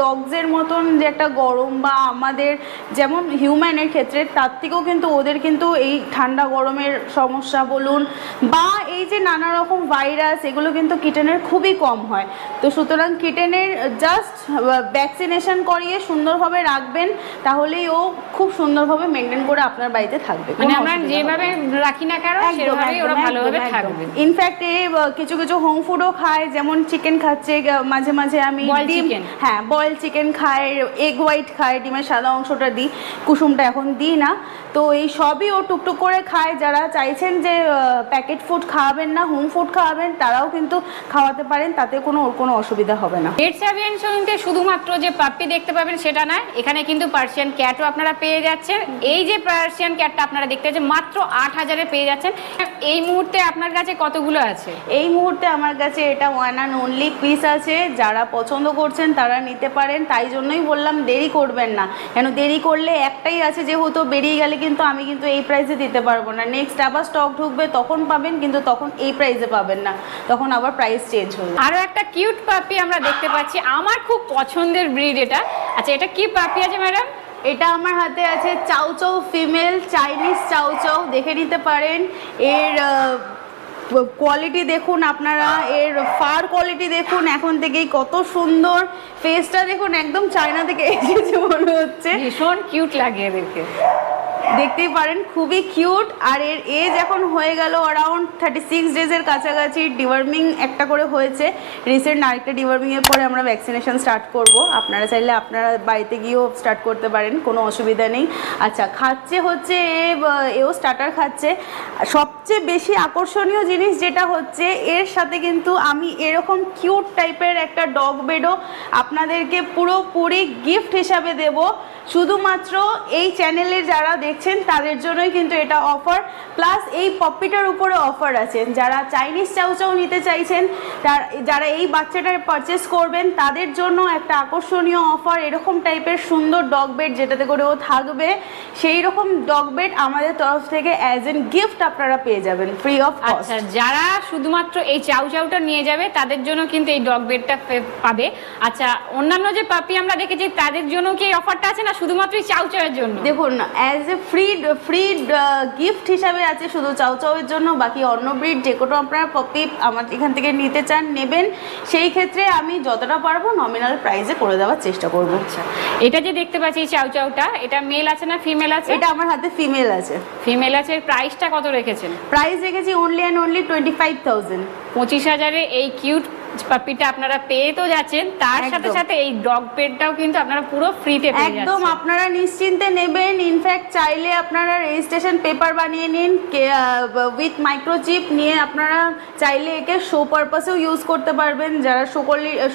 ডগসের মতন যে একটা গরম বা আমাদের যেমন হিউম্যানের ক্ষেত্রে তার থেকেও কিন্তু ওদের কিন্তু এই ঠান্ডা গরমের সমস্যা বলুন বা এই যে নানা রকম ভাইরাস, এগুলো কিন্তু কিটেনের খুবই কম হয়। তো সুতরাং কিটেনের জাস্ট ভ্যাকসিনেশন করিয়ে সুন্দরভাবে রাখবেন, তাহলেই ও খুব সুন্দরভাবে মেনটেন করে আপনার বাড়িতে থাকবে। মানে আমরা যেভাবে রাখি না কেন সেভাবেই ওরা ভালোভাবে থাকবে। ইনফ্যাক্ট কিছু কিছু হোম ফুডও খায়, যেমন চিকেন খাচ্ছে মাঝে মাঝে, আমি ডিম, হ্যাঁ বয়েল চিকেন খায়, এগ হোয়াইট খায়, ডিমের সাদা অংশটা দিই, কুসুমটা এখন দিই না। তো এই সবই ও টুকটুক করে খায়। যারা চাইছেন যে প্যাকেট ফুড খাওয়াবেন না, হোম ফুড খাওয়াবেন, তারাও কিন্তু খাওয়াতে পারেন, তাতে ওর কোনো অসুবিধা হবে না। পেট সাভিয়ান সোনিতে শুধুমাত্র যে পাপ্পি দেখতে পাবেন সেটা নয়, এখানে কিন্তু পার্সিয়ান ক্যাটও আপনারা পেয়ে যাচ্ছেন। এই যে পার্সিয়ান ক্যাটটা আপনারা দেখতে পাচ্ছেন মাত্র 8,000-এ পেয়ে যাচ্ছেন। এই মুহূর্তে আপনার কাছে কতগুলো আছে? এই মুহূর্তে আমার কাছে এটা ওয়ান অ্যান্ড অনলি পিস আছে। যারা পছন্দ করছেন তারা নিতে পারেন। তাই জন্যই বললাম দেরি করবেন না, কেন দেরি করলে একটাই আছে, যেহেতু বেরিয়ে গেলে কিন্তু আমি কিন্তু এই প্রাইসে দিতে পারবো না। নেক্সট আবার স্টক ঢুকবে তখন পাবেন, কিন্তু তখন এই প্রাইসে পাবেন না, তখন আবার প্রাইস চেঞ্জ হবে। আরও একটা কিউট পাপি আমরা দেখতে পাচ্ছি, আমার খুব পছন্দের ব্রিড এটা। আচ্ছা, এটা কি পাপি আছে ম্যাডাম? এটা আমার হাতে আছে চাউ চাউ ফিমেল, চাইনিজ চাউ চাউ, দেখে নিতে পারেন। এর কোয়ালিটি দেখুন আপনারা, এর ফার কোয়ালিটি দেখুন এখন থেকেই কত সুন্দর। ফেসটা দেখুন, একদম চায়না থেকে এসেছে মনে হচ্ছে, ভীষণ কিউট লাগে এদেরকে। দেখতেই পারেন খুবই কিউট। আর এর এজ এখন হয়ে গেল অ্যারাউন্ড 36 ডেজের কাছাকাছি। ডিওয়ার্মিং একটা করে হয়েছে রিসেন্ট, আরেকটা ডিওয়ার্মিংয়ের পরে আমরা ভ্যাকসিনেশন স্টার্ট করব। আপনারা চাইলে আপনারা বাড়িতে গিয়েও স্টার্ট করতে পারেন, কোনো অসুবিধা নেই। আচ্ছা, খাচ্ছে হচ্ছে এও স্টার্টার খাচ্ছে। সবচেয়ে বেশি আকর্ষণীয় জিনিস যেটা হচ্ছে, এর সাথে কিন্তু আমি এরকম কিউট টাইপের একটা ডগ বেডও আপনাদেরকে পুরোপুরি গিফট হিসাবে দেব। শুধুমাত্র এই চ্যানেলের যারা দেখছেন তাদের জন্যই কিন্তু এটা অফার, প্লাস এই পপিটার উপরে অফার আছে। যারা চাইনিজ চাউ চাউ নিতে চাইছেন, যারা এই বাচ্চাটার পারচেস করবেন তাদের জন্য একটা আকর্ষণীয় অফার, এরকম টাইপের সুন্দর ডগ বেড যেটাতে করে ও থাকবে, সেই রকম ডগ বেড আমাদের তরফ থেকে অ্যাজ এন গিফট আপনারা পেয়ে যাবেন ফ্রি অফ কস্ট। আচ্ছা, যারা শুধুমাত্র এই চাউ চাউটা নিয়ে যাবে তাদের জন্য কিন্তু এই ডগ বেডটা পাবে। আচ্ছা, অন্যান্য যে পাপি আমরা দেখেছি তাদের জন্য কি এই অফারটা আছে, না শুধুমাত্র এই চাউ চাউয়ের জন্য? দেখুন, অ্যাজ এ ফ্রি গিফট হিসাবে আছে শুধু চাউ চাউয়ের জন্য। বাকি অন্য ব্রিড যে কোনো আপনারা পপি আমার এখান থেকে নিতে চান নেবেন, সেই ক্ষেত্রে আমি যতটা পারবো নমিনাল প্রাইসে করে দেওয়ার চেষ্টা করব। আচ্ছা, এটা যে দেখতে পাচ্ছি এই চাউ চাউটা, এটা মেল আছে না ফিমেল আছে? এটা আমার হাতে ফিমেল আছে। ফিমেল আছে। প্রাইসটা কত রেখেছেন? প্রাইস রেখেছি অনলি অ্যান্ড অনলি 25,000। 25,000-এ এই কিউট পাপিটা আপনারা পেয়ে তো যাচ্ছেন, তার সাথে সাথে এই ডগ বেডটাও কিন্তু আপনারা পুরো ফ্রিতে পেয়ে যাচ্ছেন। একদম আপনারা নিশ্চিন্তে নেবেন। ইনফ্যাক্ট চাইলে আপনারা রেজিস্ট্রেশন পেপার বানিয়ে নিন উইথ মাইক্রোচিপ নিয়ে, আপনারা চাইলে একে শো পারপাসেও ইউজ করতে পারবেন। যারা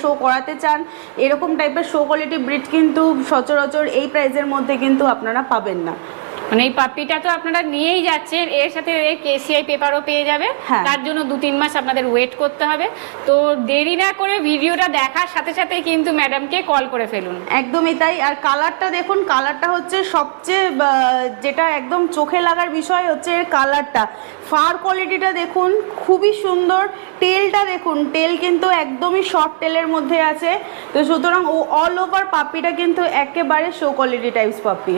শো করাতে চান, এরকম টাইপের শো কোয়ালিটি ব্রিড কিন্তু সচরাচর এই প্রাইসের মধ্যে কিন্তু আপনারা পাবেন না। মানে এই পাপিটা তো আপনারা নিয়েই যাচ্ছেন, এর সাথে কেসিআই পেপারও পেয়ে যাবে। তার জন্য 2-3 মাস আপনাদের ওয়েট করতে হবে। তো দেরি না করে ভিডিওটা দেখার সাথে সাথে কিন্তু ম্যাডামকে কল করে ফেলুন। একদমই তাই। আর কালারটা দেখুন, কালারটা হচ্ছে সবচেয়ে যেটা একদম চোখে লাগার বিষয় হচ্ছে এর কালারটা। ফার কোয়ালিটিটা দেখুন খুবই সুন্দর। টেলটা দেখুন, টেল কিন্তু একদমই শর্ট টেলের মধ্যে আছে। তো সুতরাং ও অল ওভার পাপিটা কিন্তু একেবারে শো কোয়ালিটি টাইপস পাপি।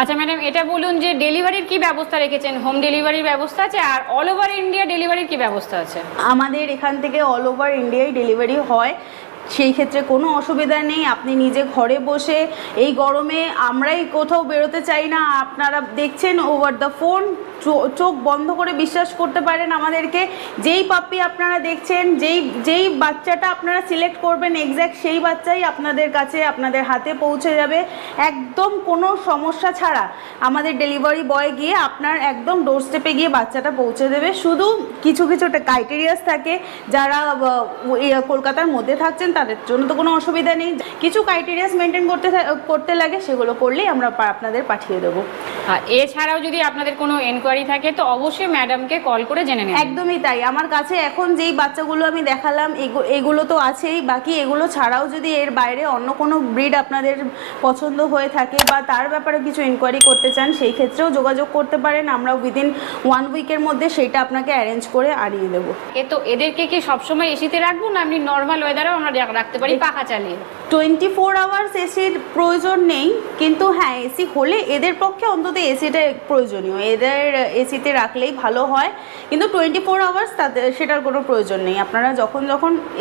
আচ্ছা ম্যাডাম, এটা বলুন যে ডেলিভারির কি ব্যবস্থা রেখেছেন? হোম ডেলিভারির ব্যবস্থা আছে? আর অল ওভার ইন্ডিয়া ডেলিভারির কি ব্যবস্থা আছে? আমাদের এখান থেকে অল ওভার ইন্ডিয়ায় ডেলিভারি হয়, সেই ক্ষেত্রে কোনো অসুবিধা নেই। আপনি নিজে ঘরে বসে, এই গরমে আমরাই কোথাও বেরোতে চাই না, আপনারা দেখছেন ওভার দ্য ফোন, চোখ বন্ধ করে বিশ্বাস করতে পারেন আমাদেরকে। যেই পাপ্পি আপনারা দেখছেন, যেই বাচ্চাটা আপনারা সিলেক্ট করবেন, এক্স্যাক্ট সেই বাচ্চাই আপনাদের কাছে আপনাদের হাতে পৌঁছে যাবে একদম কোনো সমস্যা ছাড়া। আমাদের ডেলিভারি বয় গিয়ে আপনার একদম ডোর স্টেপে গিয়ে বাচ্চাটা পৌঁছে দেবে। শুধু কিছু ক্রাইটেরিয়াস থাকে, যারা কলকাতার মধ্যে থাকছেন তাদের জন্য তো কোনো অসুবিধা নেই। কিছু ক্রাইটেরিয়াস মেনটেন করতে লাগে, সেগুলো করলেই আমরা আপনাদের পাঠিয়ে দেবো। আর এছাড়াও যদি আপনাদের কোনো এনকোয়ারি থাকে তো অবশ্যই ম্যাডামকে কল করে জেনে নেবেন। একদমই তাই। আমার কাছে এখন যেই বাচ্চাগুলো আমি দেখালাম এগুলো তো আছেই, বাকি এগুলো ছাড়াও যদি এর বাইরে অন্য কোনো ব্রিড আপনাদের পছন্দ হয়ে থাকে বা তার ব্যাপারে কিছু এনকোয়ারি করতে চান, সেই ক্ষেত্রেও যোগাযোগ করতে পারেন। আমরা উইদিন 1 উইকের মধ্যে সেইটা আপনাকে অ্যারেঞ্জ করে আনিয়ে দেবো। তো এদেরকে কি সবসময় এসিতে রাখবো, না আপনি নর্মাল ওয়েদারেও আমরা রাখতে পারি পাখা চালিয়ে? 24 আওয়ার্স এসির প্রয়োজন নেই, কিন্তু হ্যাঁ এসি হলে এদের পক্ষে অন্তত এসিটা প্রয়োজনীয়। এদের এসিতে রাখলেই ভালো হয়, কিন্তু 24 আওয়ার্স তাদের সেটার কোনো প্রয়োজন নেই। আপনারা যখন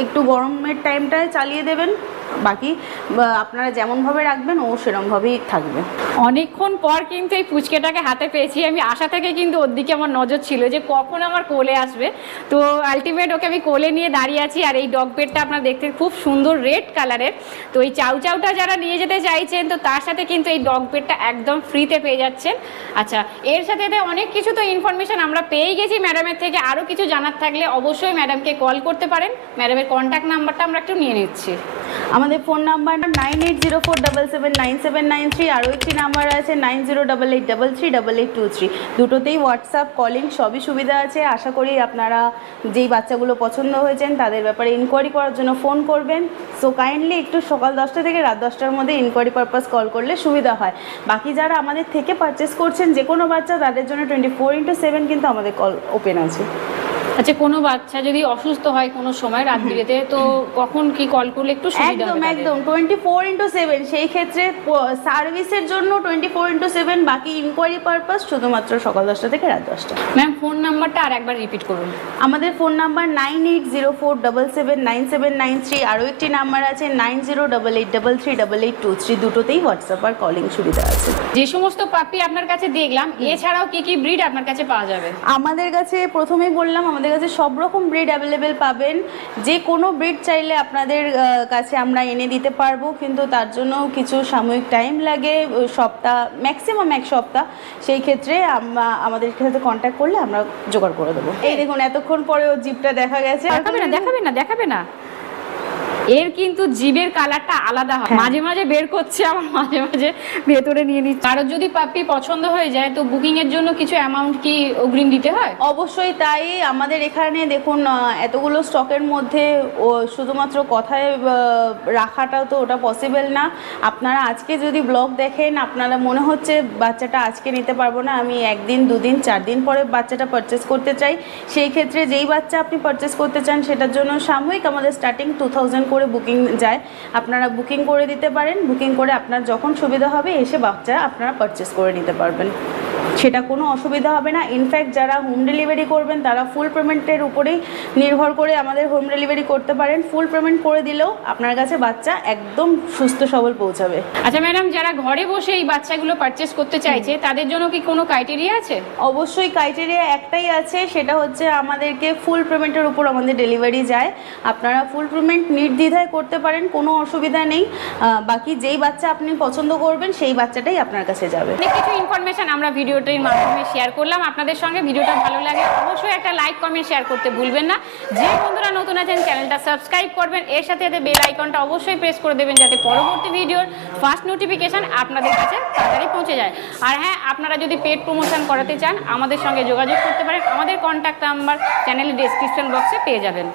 একটু গরমের টাইমটায় চালিয়ে দেবেন, বাকি আপনারা যেমনভাবে রাখবেন ও সেরকমভাবেই থাকবে। অনেকক্ষণ পর কিন্তু এই পুচকেটাকে হাতে পেয়েছি। আমি আশা থেকে কিন্তু ওর দিকে আমার নজর ছিল যে কখন আমার কোলে আসবে। তো আলটিমেট ওকে আমি কোলে নিয়ে দাঁড়িয়ে আছি। আর এই ডগ বেডটা আপনারা দেখতে খুব সুন্দর রেড কালারের। তো এই চাউ চাউটা যারা নিয়ে যেতে চাইছেন, তো তার সাথে কিন্তু এই ডগ বেডটা একদম ফ্রিতে পেয়ে যাচ্ছেন। আচ্ছা, এর সাথে অনেক কিছু তো ইনফরমেশন আমরা পেয়ে গেছি ম্যাডামের থেকে। আরও কিছু জানার থাকলে অবশ্যই ম্যাডামকে কল করতে পারেন। ম্যাডামের কন্ট্যাক্ট নাম্বারটা আমরা একটু নিয়ে নিচ্ছি। আমাদের ফোন নাম্বার 9804779793। আরও একটি নাম্বার আছে 9088338823। দুটোতেই হোয়াটসঅ্যাপ, কলিং সবই সুবিধা আছে। আশা করি আপনারা যেই বাচ্চাগুলো পছন্দ হয়েছেন তাদের ব্যাপারে ইনকোয়ারি করার জন্য ফোন করবেন। সো কাইন্ডলি একটু সকাল 10টা থেকে রাত 10টার মধ্যে ইনকোয়ারি পারপাস কল করলে সুবিধা হয়। বাকি যারা আমাদের থেকে পারচেস করছেন যে কোনো বাচ্চা, তাদের জন্য 24/7 কিন্তু আমাদের কল ওপেন আছে। আচ্ছা, কোনো বাচ্চা যদি অসুস্থ হয় কোনো সময় রাত বিরেতে, তো কখন কি কল করলে একটু সুবিধা হবে? একদম 24/7। সেই ক্ষেত্রে সার্ভিসের জন্য 24/7, বাকি ইনকোয়ারি পারপাস শুধুমাত্র সকাল 10টা থেকে রাত 10টা। ম্যাম ফোন নাম্বারটা আর একবার রিপিট করুন। আমাদের ফোন নাম্বার 9804779793। আরও একটি নাম্বার আছে 9088338823। দুটোতেই হোয়াটসঅ্যাপ আর কলিং সুবিধা আছে। যে সমস্ত পাপি আপনার কাছে দেখলাম, এছাড়াও কি কি ব্রিড আপনার কাছে পাওয়া যাবে? আমাদের কাছে প্রথমেই বললাম, আমাদের কাছে সব রকম ব্রিড অ্যাভেলেবেল পাবেন। যে কোনো ব্রিড চাইলে আপনাদের কাছে আমরা এনে দিতে পারবো, কিন্তু তার জন্য কিছু সাময়িক টাইম লাগে, সপ্তাহ ম্যাক্সিমাম 1 সপ্তাহ। সেই ক্ষেত্রে আমাদের সাথে কন্ট্যাক্ট করলে আমরা জোগাড় করে দেবো। এই দেখুন, এতক্ষণ পরে ও জিপটা দেখা গেছে। দেখাবে না এর কিন্তু জিভের কালারটা আলাদা হয়, মাঝে মাঝে বের করছে, আবার মাঝে মাঝে ভেতরে নিয়ে নিচ্ছে। কারোর যদি পাপ্পি পছন্দ হয়ে যায়, তো বুকিং এর জন্য কিছু অ্যামাউন্ট কি অগ্রিম দিতে হয়? অবশ্যই তাই। আমাদের এখানে দেখুন, এতগুলো স্টকের মধ্যে ও শুধুমাত্র কথায় রাখাটাও তো ওটা পসিবল না। আপনারা আজকে যদি ব্লগ দেখেন, আপনারা মনে হচ্ছে বাচ্চাটা আজকে নিতে পারবো না, আমি 1 দিন 2 দিন 4 দিন পরে বাচ্চাটা পারচেস করতে চাই, সেই ক্ষেত্রে যেই বাচ্চা আপনি পারচেস করতে চান সেটার জন্য সাময়িক আমাদের স্টার্টিং 2000 করে বুকিং যায়। আপনারা বুকিং করে দিতে পারেন। বুকিং করে আপনার যখন সুবিধা হবে এসে বাচ্চা আপনারা পারচেস করে নিতে পারবেন, সেটা কোনো অসুবিধা হবে না। ইনফ্যাক্ট যারা হোম ডেলিভারি করবেন তারা ফুল পেমেন্টের উপরেই নির্ভর করে আমাদের হোম ডেলিভারি করতে পারেন। ফুল পেমেন্ট করে দিলেও আপনার কাছে বাচ্চা একদম সুস্থ সবল পৌঁছাবে। আচ্ছা ম্যাডাম, যারা ঘরে বসে এই বাচ্চাগুলো পারচেস করতে চাইছে, তাদের জন্য কি কোনো ক্রাইটেরিয়া আছে? অবশ্যই ক্রাইটেরিয়া একটাই আছে, সেটা হচ্ছে আমাদেরকে ফুল পেমেন্টের উপর আমাদের ডেলিভারি যায়। আপনারা ফুল পেমেন্ট নির্দ্বিধায় করতে পারেন, কোনো অসুবিধা নেই। বাকি যেই বাচ্চা আপনি পছন্দ করবেন সেই বাচ্চাটাই আপনার কাছে যাবে। অনেক কিছু ইনফরমেশন আমরা ভিডিওটির মাধ্যমে শেয়ার করলাম আপনাদের সঙ্গে। ভিডিওটা ভালো লাগে অবশ্যই একটা লাইক কমেন্ট শেয়ার করতে ভুলবেন না। যে বন্ধুরা নতুন আছেন চ্যানেলটা সাবস্ক্রাইব করবেন, এর সাথে সাথে বেল আইকনটা অবশ্যই প্রেস করে দেবেন, যাতে পরবর্তী ভিডিওর ফার্স্ট নোটিফিকেশন আপনাদের কাছে তাড়াতাড়ি পৌঁছে যায়। আর হ্যাঁ, আপনারা যদি পেড প্রমোশন করাতে চান আমাদের সঙ্গে যোগাযোগ করতে পারেন। আমাদের কন্ট্যাক্ট নাম্বার চ্যানেলের ডেসক্রিপশন বক্সে পেয়ে যাবেন।